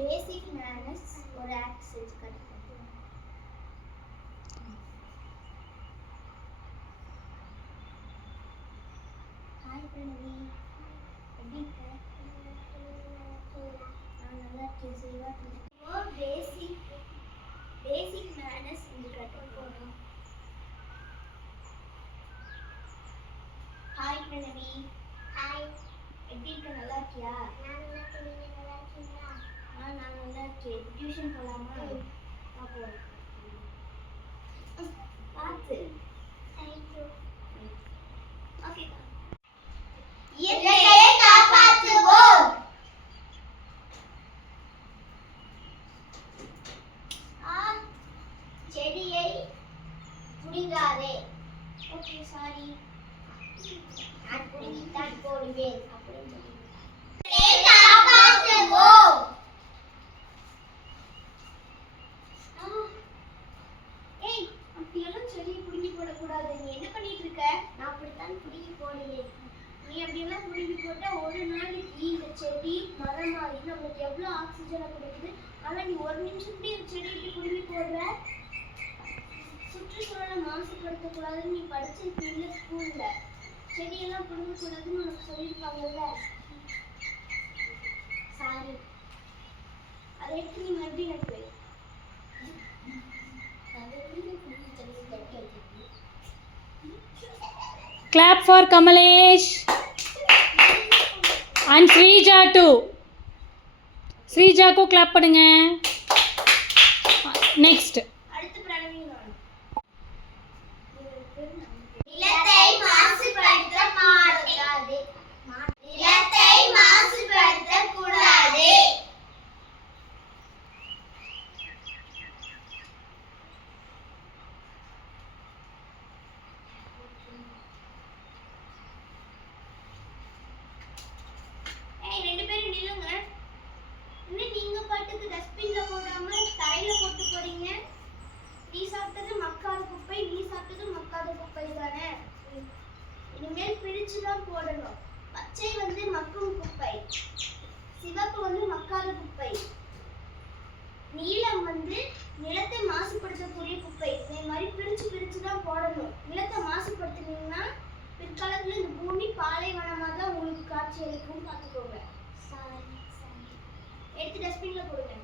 பேசிக் manners ஒரு act செஞ்சு காட்டுங்க. ஹாய் பிரணவி, எப்படி இருக்க? நான் நல்லா இருக்கேன். சரிவா பேசிக் மேனர்ஸ் செஞ்சு காட்டுங்க. ஹாய் பிரணவி. ஹாய், எப்படி இருக்க? நல்லா இருக்கியா? நான் நல்லா இருக்கேன். நீங்க நல்லா இருக்கீங்களா? நான் நல்லா இருக்கேன். டியூஷன் போலாமா? போலாம். பார்த்து. தேங்க்யூ. ஓகே. இயற்கையை காப்பாற்றுவோம். செடியை புடிங்காதே. Okay, sorry. நான் புடிங்கித்தான் போடுவேன். நீ அப்படியெல்லாம் புடுங்கி போட்டா ஒரு நாளைக்கு இந்த செடி மரமாறி நம்மளுக்கு எவ்வளோ ஆக்சிஜனை கொடுக்குது. ஆனால் நீ ஒரு நிமிஷத்துலேயே இந்த செடி இப்படி புடுங்கி போடுற. சுற்றுச்சூழலை மாசுபடுத்தக்கூடாதுன்னு நீ படிச்சிருக்கீங்க ஸ்கூல்ல. செடியெல்லாம் புடுங்கக்கூடாதுன்னு உனக்கு சொல்லியிருப்பாங்கல்ல. சாரி, அதை எடுத்து நீ மறுபடியும் நட்டு வை. Clap for Kamalesh and Srija too. Srija को clap பண்ணுங்க. Next. அடுத்து பிரணவி நான். நிலத்தை மாசுபடுத்த கூடாது. நிலத்தை மாசுபடுத்த கூடாது. ரெண்டு பேரும் நில்லுங்க. இன்னும் நீங்க பாட்டுக்கு டஸ்ட்பின்ல போடாம தரையில போட்டு போறீங்க. நீ சாப்பிட்டது மக்காத குப்பை, நீ சாப்பிட்டது மக்காத குப்பை தானே. இனிமேல் பிரிச்சுதான் போடணும். பச்சை வந்து மக்கும் குப்பை, சிவப்பு வந்து மக்காத குப்பை, நீலம் வந்து நிலத்தை மாசுபடுத்தக்கூடிய குப்பை. இதே மாதிரி பிரிச்சு தான் போடணும். நிலத்தை மாசுபடுத்தினீங்கன்னா பிற்காலத்துல இந்த பூமி பாலைவனமாக தான் உங்களுக்கு காட்சி அளிக்கும். பார்த்துக்கோங்க. எடுத்து டஸ்ட்பின்ல போடுங்க.